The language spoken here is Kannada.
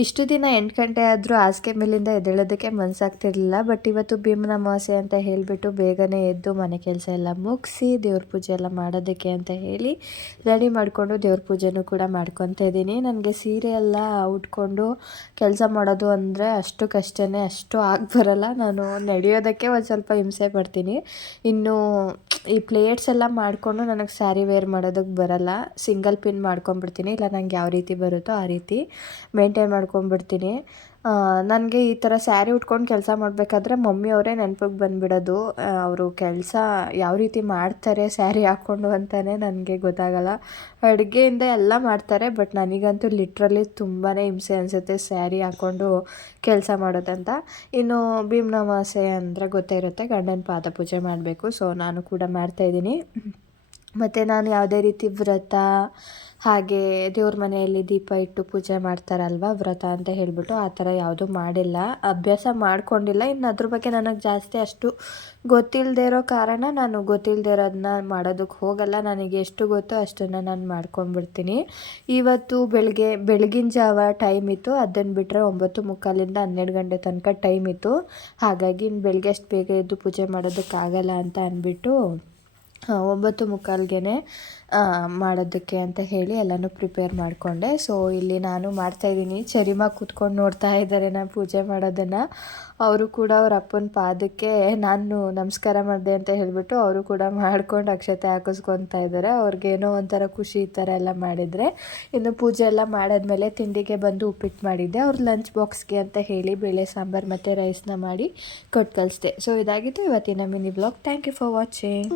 ಇಷ್ಟು ದಿನ 8 ಗಂಟೆ ಆದರೂ ಹಾಸಿಗೆ ಮೇಲಿಂದ ಎದ್ದೇಳೋದಕ್ಕೆ ಮನಸ್ಸಾಗ್ತಿರ್ಲಿಲ್ಲ. ಬಟ್ ಇವತ್ತು ಭೀಮನ ಅಮಾವಾಸ್ಯೆ ಅಂತ ಹೇಳಿಬಿಟ್ಟು ಬೇಗನೆ ಎದ್ದು ಮನೆ ಕೆಲಸ ಎಲ್ಲ ಮುಗಿಸಿ ದೇವ್ರ ಪೂಜೆ ಎಲ್ಲ ಮಾಡೋದಕ್ಕೆ ಅಂತ ಹೇಳಿ ರೆಡಿ ಮಾಡಿಕೊಂಡು ದೇವ್ರ ಪೂಜೆನೂ ಕೂಡ ಮಾಡ್ಕೊತಾ ಇದ್ದೀನಿ. ನನಗೆ ಸೀರೆ ಎಲ್ಲ ಉಟ್ಕೊಂಡು ಕೆಲಸ ಮಾಡೋದು ಅಂದರೆ ಅಷ್ಟು ಕಷ್ಟನೇ, ಅಷ್ಟು ಆಗಿ ಬರಲ್ಲ. ನಾನು ನಡೆಯೋದಕ್ಕೆ ಒಂದು ಸ್ವಲ್ಪ ಹಿಂಸೆ ಪಡ್ತೀನಿ. ಇನ್ನು ಈ ಪ್ಲೇಟ್ಸ್ ಎಲ್ಲ ಮಾಡಿಕೊಂಡು ನನಗೆ ಸ್ಯಾರಿ ವೇರ್ ಮಾಡೋದಕ್ಕೆ ಬರಲ್ಲ. ಸಿಂಗಲ್ ಪಿನ್ ಮಾಡ್ಕೊಂಬಿಡ್ತೀನಿ, ಇಲ್ಲ ನಂಗೆ ಯಾವ ರೀತಿ ಬರುತ್ತೋ ಆ ರೀತಿ ಮೇಂಟೈನ್ ಮಾಡ್ಕೊಂಬಿಡ್ತೀನಿ. ನನಗೆ ಈ ಥರ ಸ್ಯಾರಿ ಉಟ್ಕೊಂಡು ಕೆಲಸ ಮಾಡಬೇಕಾದ್ರೆ ಮಮ್ಮಿಯವರೇ ನೆನಪಿಗೆ ಬಂದುಬಿಡೋದು. ಅವರು ಕೆಲಸ ಯಾವ ರೀತಿ ಮಾಡ್ತಾರೆ ಸ್ಯಾರಿ ಹಾಕ್ಕೊಂಡು ಅಂತಲೇ ನನಗೆ ಗೊತ್ತಾಗಲ್ಲ. ಅಡುಗೆಯಿಂದ ಎಲ್ಲ ಮಾಡ್ತಾರೆ, ಬಟ್ ನನಗಂತೂ ಲಿಟ್ರಲಿ ತುಂಬಾ ಹಿಂಸೆ ಅನಿಸುತ್ತೆ ಸ್ಯಾರಿ ಹಾಕ್ಕೊಂಡು ಕೆಲಸ ಮಾಡೋದಂತ. ಇನ್ನು ಭೀಮನ ಅಮಾವಾಸ್ಯೆ ಅಂದರೆ ಗೊತ್ತೇ ಇರುತ್ತೆ, ಗಂಡನ ಪಾದ ಪೂಜೆ ಮಾಡಬೇಕು. ಸೊ ನಾನು ಕೂಡ ಮಾಡ್ತಾಯಿದ್ದೀನಿ. ಮತ್ತು ನಾನು ಯಾವುದೇ ರೀತಿ ವ್ರತ ಹಾಗೆ ದೇವ್ರ ಮನೆಯಲ್ಲಿ ದೀಪ ಇಟ್ಟು ಪೂಜೆ ಮಾಡ್ತಾರಲ್ವ, ವ್ರತ ಅಂತ ಹೇಳಿಬಿಟ್ಟು ಆ ಥರ ಯಾವುದೂ ಮಾಡಿಲ್ಲ, ಅಭ್ಯಾಸ ಮಾಡ್ಕೊಂಡಿಲ್ಲ. ಇನ್ನು ಅದ್ರ ಬಗ್ಗೆ ನನಗೆ ಜಾಸ್ತಿ ಅಷ್ಟು ಗೊತ್ತಿಲ್ಲದೆ ಇರೋ ಕಾರಣ ನಾನು ಗೊತ್ತಿಲ್ಲದೆ ಇರೋದನ್ನ ಮಾಡೋದಕ್ಕೆ ಹೋಗಲ್ಲ. ನನಗೆ ಎಷ್ಟು ಗೊತ್ತೋ ಅಷ್ಟನ್ನು ನಾನು ಮಾಡ್ಕೊಂಡ್ಬಿಡ್ತೀನಿ. ಇವತ್ತು ಬೆಳಗಿನ ಜಾವ ಟೈಮ್ ಇತ್ತು, ಅದನ್ನು ಬಿಟ್ಟರೆ 9:45 12 ಗಂಟೆ ತನಕ ಟೈಮ್ ಇತ್ತು. ಹಾಗಾಗಿ ಇನ್ನು ಬೆಳಗ್ಗೆ ಅಷ್ಟು ಬೇಗ ಎದ್ದು ಪೂಜೆ ಮಾಡೋದಕ್ಕಾಗಲ್ಲ ಅಂತ ಅಂದ್ಬಿಟ್ಟು 9:45ಗೆ ಮಾಡೋದಕ್ಕೆ ಅಂತ ಹೇಳಿ ಎಲ್ಲನೂ ಪ್ರಿಪೇರ್ ಮಾಡಿಕೊಂಡೆ. ಸೊ ಇಲ್ಲಿ ನಾನು ಮಾಡ್ತಾಯಿದ್ದೀನಿ. ಚರಿಮ ಕೂತ್ಕೊಂಡು ನೋಡ್ತಾ ಇದ್ದಾರೆ ನಾನು ಪೂಜೆ ಮಾಡೋದನ್ನು. ಅವರು ಕೂಡ ಅವ್ರ ಅಪ್ಪನ ಪಾದಕ್ಕೆ ನಾನು ನಮಸ್ಕಾರ ಮಾಡಿದೆ ಅಂತ ಹೇಳಿಬಿಟ್ಟು ಅವರು ಕೂಡ ಮಾಡ್ಕೊಂಡು ಅಕ್ಷತೆ ಹಾಕಿಸ್ಕೊತಾ ಇದ್ದಾರೆ. ಅವ್ರಿಗೇನೋ ಒಂಥರ ಖುಷಿ ಈ ಥರ ಎಲ್ಲ ಮಾಡಿದರೆ. ಇನ್ನು ಪೂಜೆ ಎಲ್ಲ ಮಾಡಾದ್ಮೇಲೆ ತಿಂಡಿಗೆ ಬಂದು ಉಪ್ಪಿಟ್ಟು ಮಾಡಿದ್ದೆ. ಅವ್ರ ಲಂಚ್ ಬಾಕ್ಸ್ಗೆ ಅಂತ ಹೇಳಿ ಬೇಳೆ ಸಾಂಬಾರು ಮತ್ತು ರೈಸ್ನ ಮಾಡಿ ಕೊಟ್ಟು ಕಳಿಸ್ದೆ. ಸೊ ಇದಾಗಿತ್ತು ಇವತ್ತಿನ mini vlog. Thank you for watching.